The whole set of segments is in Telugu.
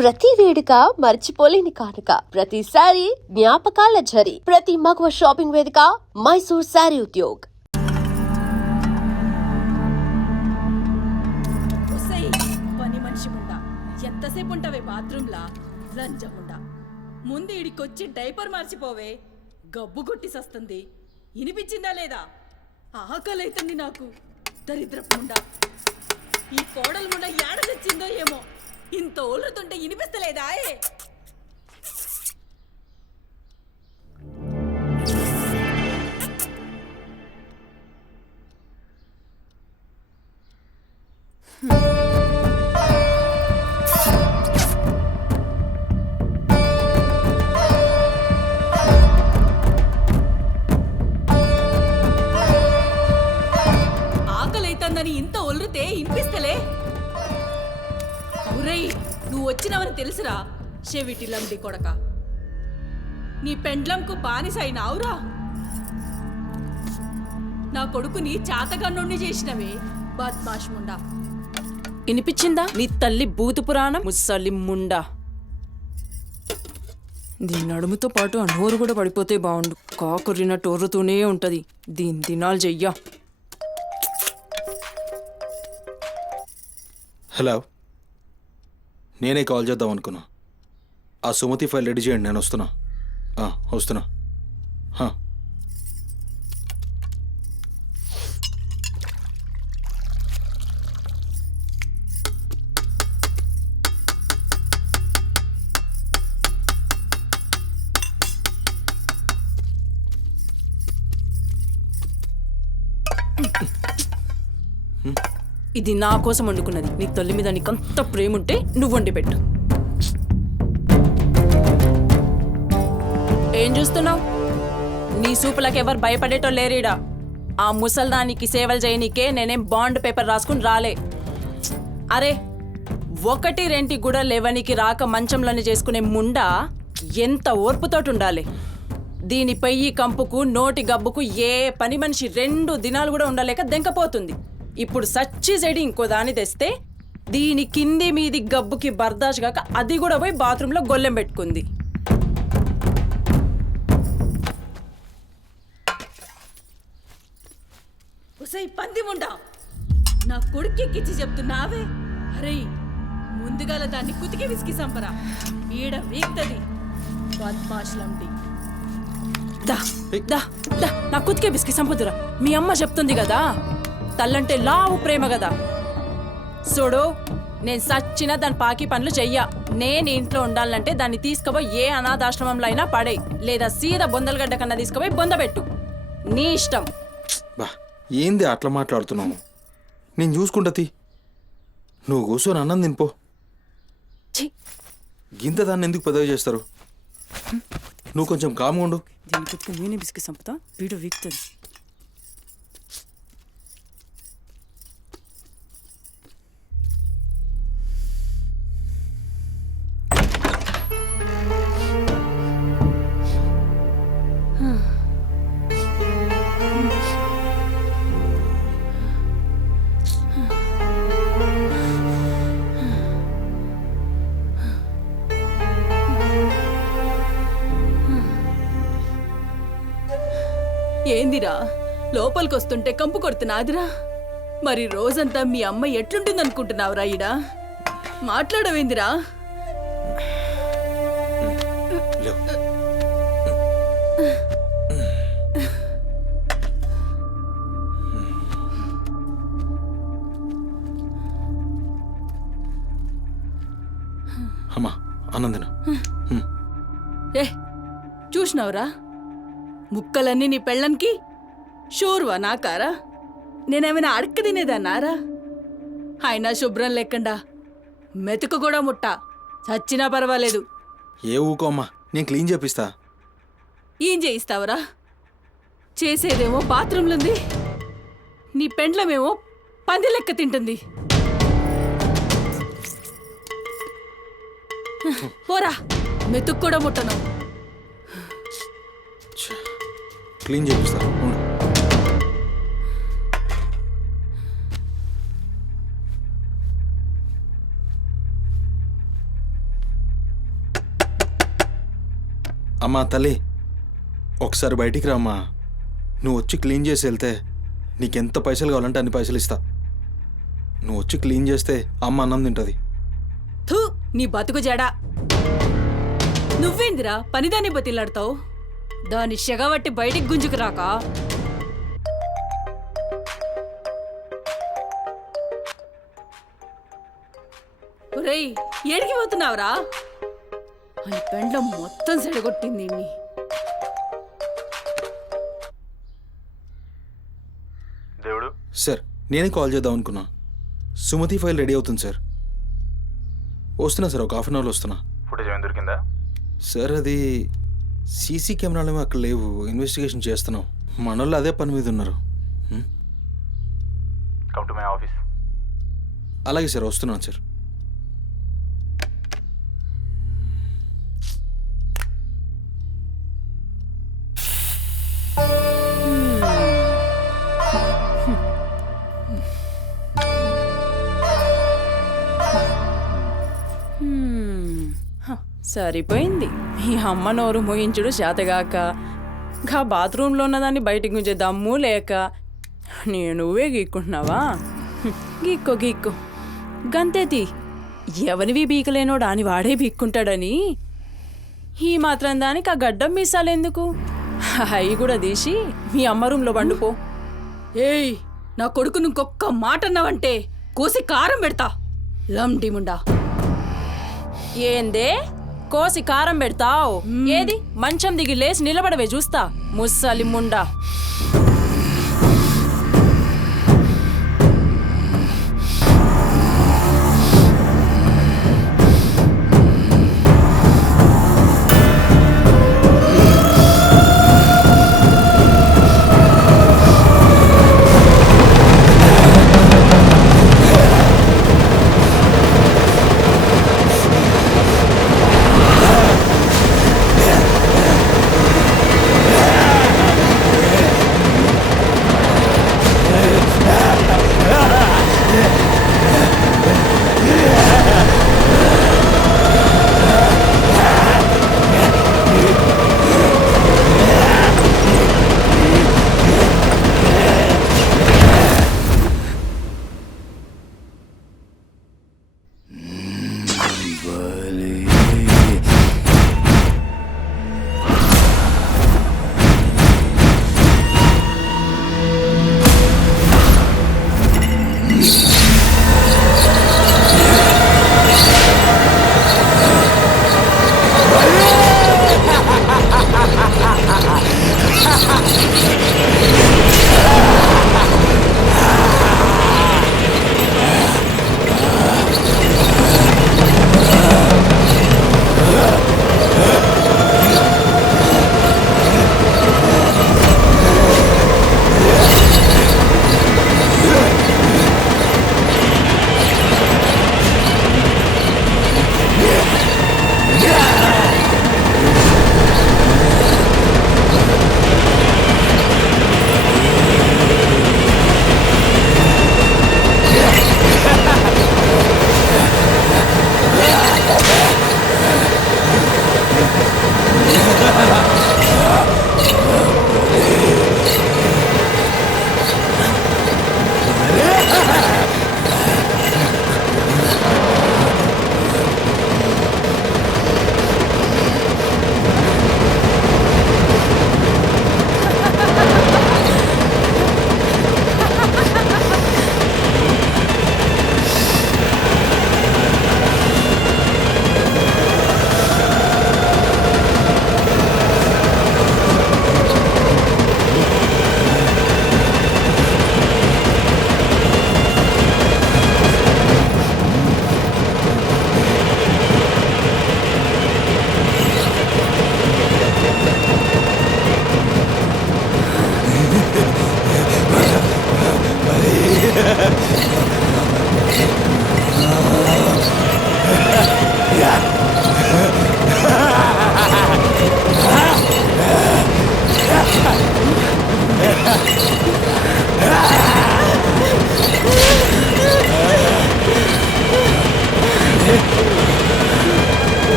ప్రతి వేడుక మర్చిపోలేని కానుక, ప్రతిసారి జ్ఞాపకాల ఝరి, ప్రతి మగువ షాపింగ్ వేదిక మైసూర్ శారీ ఉద్యోగ్. పని మనిషి ముండా ఎంతసేపు ఉంటావే బాత్రూంలా లంజముండా. ముందు ఇడికొచ్చి డైపర్ మార్చిపోవే, గబ్బు కొట్టి సస్తుంది. వినిపించిందా లేదా? ఆకలైతుంది నాకు. దరిద్రపు ముండా, ఈ కోడలు ముండా ఏడ తెచ్చిందో ఏమో. ఇంత ఓలుతుంటే వినిపిస్తలేదా? ఆకలైతుందని ఇంత ఒలుతే వినిపిస్తలే. ఒరేయ్, నువ్వు వచ్చినావని తెలుసురా చెవిటిలండి కొడక. నీ పెండ్లంకు బానిసైనావురా. నా కొడుకుని చాతగన్నుణ్ణి చేసినవే బద్మాష్ ముండా. వినిపించిందా నీ తల్లి బూతు పురాణం? ముసలి ముండా, దీని నడుముతో పాటు ఆ నోరు కూడా పడిపోతే బాగుండు. కాకురినట్టు ఒర్రుతూనే ఉంటది. దీని దినాలు చెయ్యా. హలో, నేనే కాల్ చేద్దాం అనుకున్నా. ఆ సుమతి ఫైల్ రెడీ చేయండి, నేను వస్తున్నా. వస్తున్నా. ఇది నా కోసం వండుకున్నది. నీ తల్లి మీద నీకంత ప్రేమ ఉంటే నువ్వు వండి పెట్టు. ఏం చూస్తున్నావు? నీ సూపులకు ఎవరు భయపడేటో లేరీడా. ఆ ముసల్దానికి సేవలు చేయనీకే నేనేం బాండ్ పేపర్ రాసుకుని రాలే. అరే, 1-2 కూడా లేవనికి రాక మంచంలోనే చేసుకునే ముండా ఎంత ఓర్పుతోటి ఉండాలి. దీని పెయ్యి కంపుకు నోటి గబ్బుకు ఏ పని మనిషి 2 దినాలు కూడా ఉండలేక దెంకపోతుంది. ఇప్పుడు సచ్చి చెడి ఇంకో దాన్ని తెస్తే దీని కింది మీది గబ్బుకి బర్దాష్ కాక అది కూడా పోయి బాత్రూంలో గొల్లెం పెట్టుకుంది. ఒసై పంది ముండా, నా కొడుకెక్కిచ్చి చెప్తున్నావే. అరే, ముందుగాల దాన్ని కుతికి విసికి సంపరా. ఈడ వీక్తది బద్మాష్లండి. దా దా దా, నా కుతికే బిస్కి సంపుతురా. మీ అమ్మ చెప్తుంది కదా, తల్లంటే లావు ప్రేమ కదా. చూడు, నేను సచ్చిన దాని పాకి పనులు చెయ్యా. నేను ఇంట్లో ఉండాలంటే దాన్ని తీసుకుపోయి ఏ అనాథాశ్రమంలో అయినా పడే, లేదా సీదా బొందలగడ్డ కన్నా తీసుకుపోయి బొందబెట్టు. నీ ఇష్టం. బా, ఏంది అట్లా మాట్లాడుతున్నావు? నేను చూసుకుంటా. నువ్వు కూర్చొని అన్నం తినిపో. గింత దాన్ని ఎందుకు పెద్దవి చేస్తారు? నువ్వు కొంచెం కామ్గా ఉండు. దీని కుతికి నేనే బిస్కి సంపుతా, వీడు వీక్తుంది. ఏందిరా, లోపలికొస్తుంటే కంపు కొడుతున్నాదిరా. మరి రోజంతా మీ అమ్మ ఎట్లుంటుందనుకుంటున్నావురా? ఈడ మాట్లాడవేందిరా? అమ్మా, ఆనందన ఏ చూసినావురా, ముక్కలన్నీ నీ పెళ్ళన్కి షోర్వా నాకారా? నేనేమైనా అడక్క తినేదన్నారా? అయినా శుభ్రం లేకుండా మెతుకు కూడా ముట్ట చచ్చినా పర్వాలేదు. ఏ ఊకో అమ్మా, నేను క్లీన్ చేపిస్తా. ఏం చేయిస్తావురా? చేసేదేమో బాత్రూంలుంది, నీ పెండ్లమేమో పంది లెక్క తింటుంది. పోరా, మెతుకు కూడా ముట్టను. క్లీన్ చేపిస్తా. అమ్మా తల్లి, ఒకసారి బయటికి రామ్మా. నువ్వు వచ్చి క్లీన్ చేసి వెళ్తే నీకెంత పైసలు కావాలంటే అన్ని పైసలు ఇస్తా. నువ్వు వచ్చి క్లీన్ చేస్తే అమ్మ అన్నం తింటుంది. థూ, నీ బతుకు జడా. నువ్వేందిరా పనిదాన్ని బతిలాడతావు? దాని షెగబట్టి బయటికి గుంజుకురాక. ఒరేయ్, ఏడికి పోతున్నావురా? అని పెండ్లం మొత్తం సెడగొట్టింది ఇన్ని. దేవుడు సార్, నేనే కాల్ చేద్దాం అనుకున్నా. సుమతి ఫైల్ రెడీ అవుతుంది సార్. వస్తున్నా సార్, ఒక హాఫ్ అన్ అవర్లో వస్తున్నా. ఫుటేజ్ ఏమైనా దొరికిందా? సార్, అది సీసీ కెమెరాలు అక్కడ లేవు. ఇన్వెస్టిగేషన్ చేస్తున్నాం. మనోళ్ళు అదే పని మీద ఉన్నారు. Come to my office. అలాగే సార్, వస్తున్నాను సార్. సరిపోయింది. ఈ అమ్మ నోరు మోయించుడు చేతగాక, గా బాత్రూంలో ఉన్నదాన్ని బయటికి గుంజే దమ్ము లేక నువ్వే గీక్కుంటున్నావా? గీక్కో గీక్కో, గంతేతి. ఎవరివి బీకలేనోడు అని వాడే బీక్కుంటాడని ఈ మాత్రం దానికి ఆ గడ్డం మీసాలెందుకు? అవి కూడా తీసి మీ అమ్మ రూంలో పండుకో. ఏయ్, నా కొడుకు ఇంకొక్క మాట అన్నావంటే కోసి కారం పెడతా. లండిముండా. ఏందే కోసి కారం పెడతావు? ఏది మంచం దిగి లేచి నిలబడవే చూస్తా, ముస్సలి ముండా.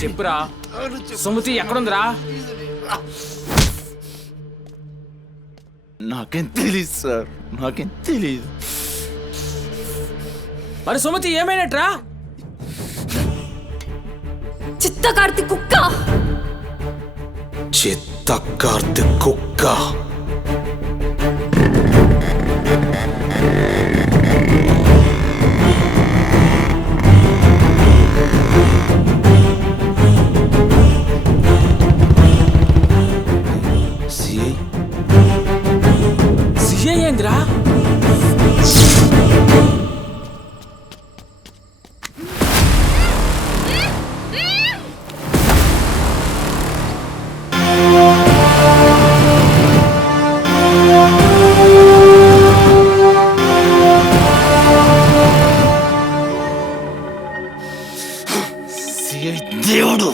చెప్పురా సుమతి ఎక్కడుందిరా? నాకేం తెలీదు సార్, నాకేం తెలీదు. మరి సుమతి ఏమైనట్రా? చిత్త కార్తీక్ కుక్క చిత్త కార్తీక్ కుక్క. సిఐ ఏందిరా? దేవుడు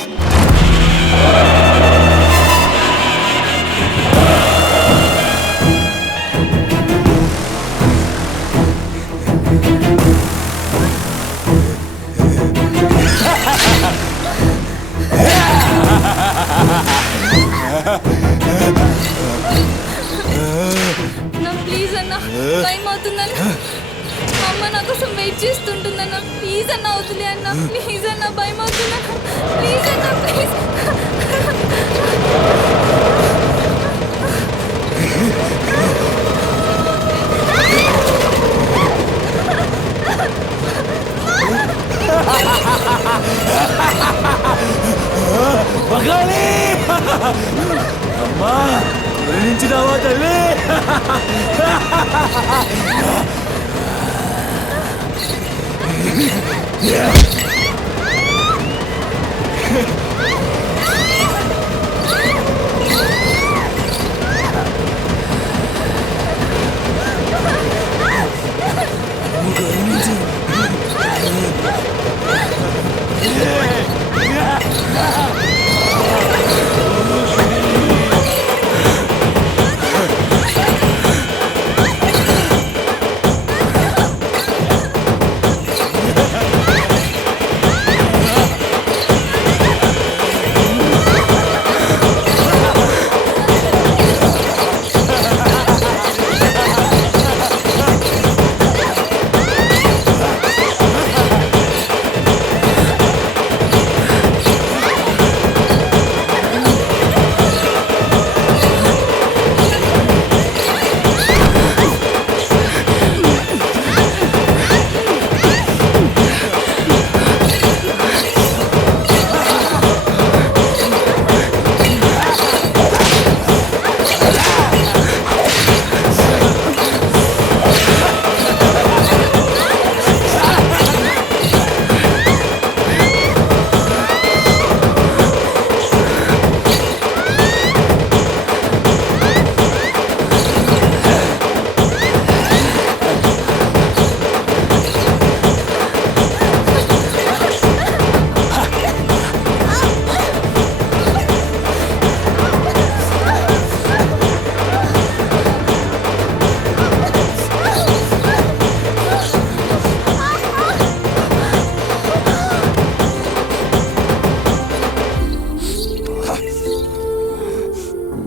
నా ప్లీజ్ అన్న, టైం అవుతుందన్న. మా అమ్మ నా కోసం వెయిట్ చేస్తుంటుందన్న. ప్లీజ్ అన్న వదిలే అన్న, ప్లీజ్ అన్న, భయం అవుతుందన్న. ప్లీజ్ అన్న, ప్లీజ్. అమ్మా గురించినావా తల్లి?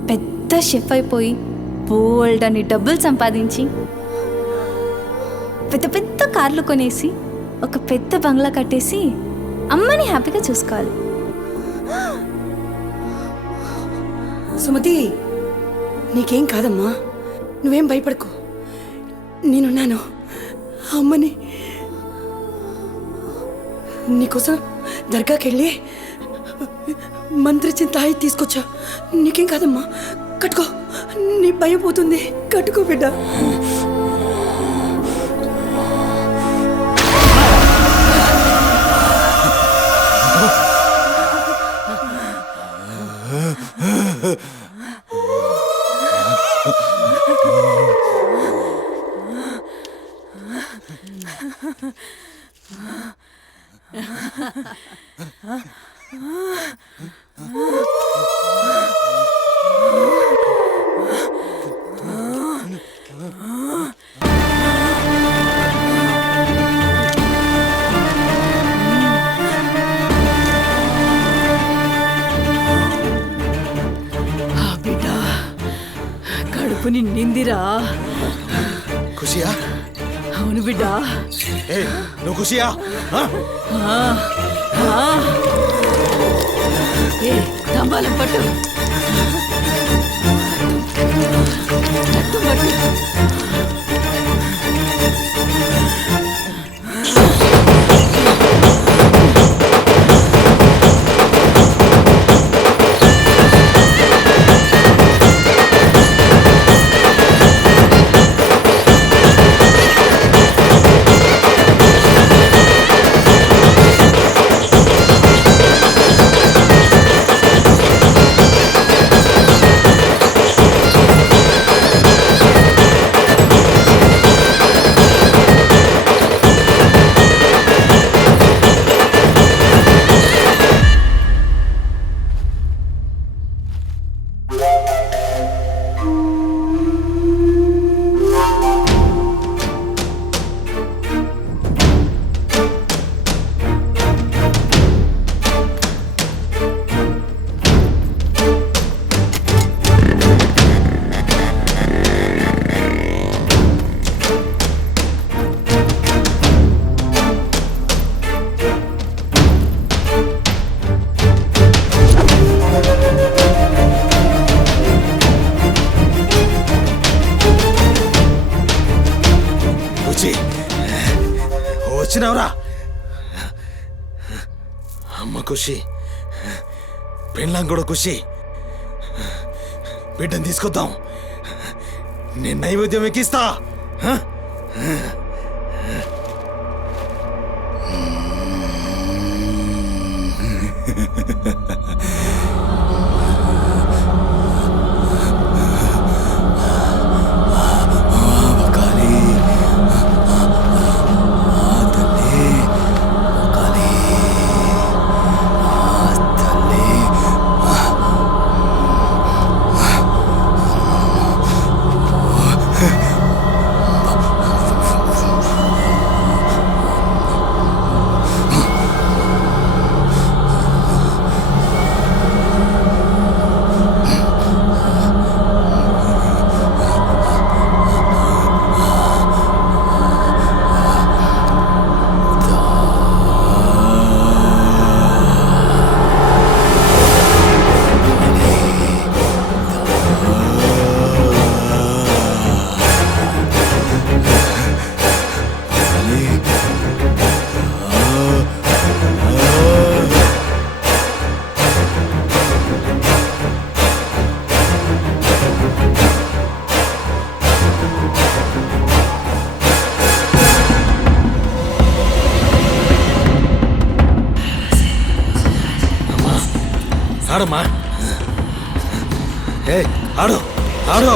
పెద్ద షెఫ్ అయిపోయి బోల్డ్ అని డబ్బులు సంపాదించి పెద్ద పెద్ద కార్లు కొనేసి ఒక పెద్ద బంగ్లా కట్టేసి అమ్మని హ్యాపీగా చూసుకోవాలి. సుమతి, నీకేం కాదమ్మా, నువ్వేం భయపడకు, నేనున్నాను. అమ్మని నీకోసం దర్గాకి వెళ్ళి మంత్రిచ్చిన తాయి తీసుకొచ్చా. నీకేం కాదమ్మా, కట్టుకో, నీ భయం పోతుంది, కట్టుకో బిడ్డ. అయిందిరా. ఖుషియా? అవును బిడ్డ. ఏ నువ్వు ఖుషియా? ఏ తంబాలం పట్టు. పట్టు. వచ్చినావురా? అమ్మ ఖుషి, పెళ్ళాం కూడా ఖుషి. బిడ్డను తీసుకొద్దాం, నేను నైవేద్యం ఎక్కిస్తా. ఆడమ్మా, ఏ ఆడు ఆడు.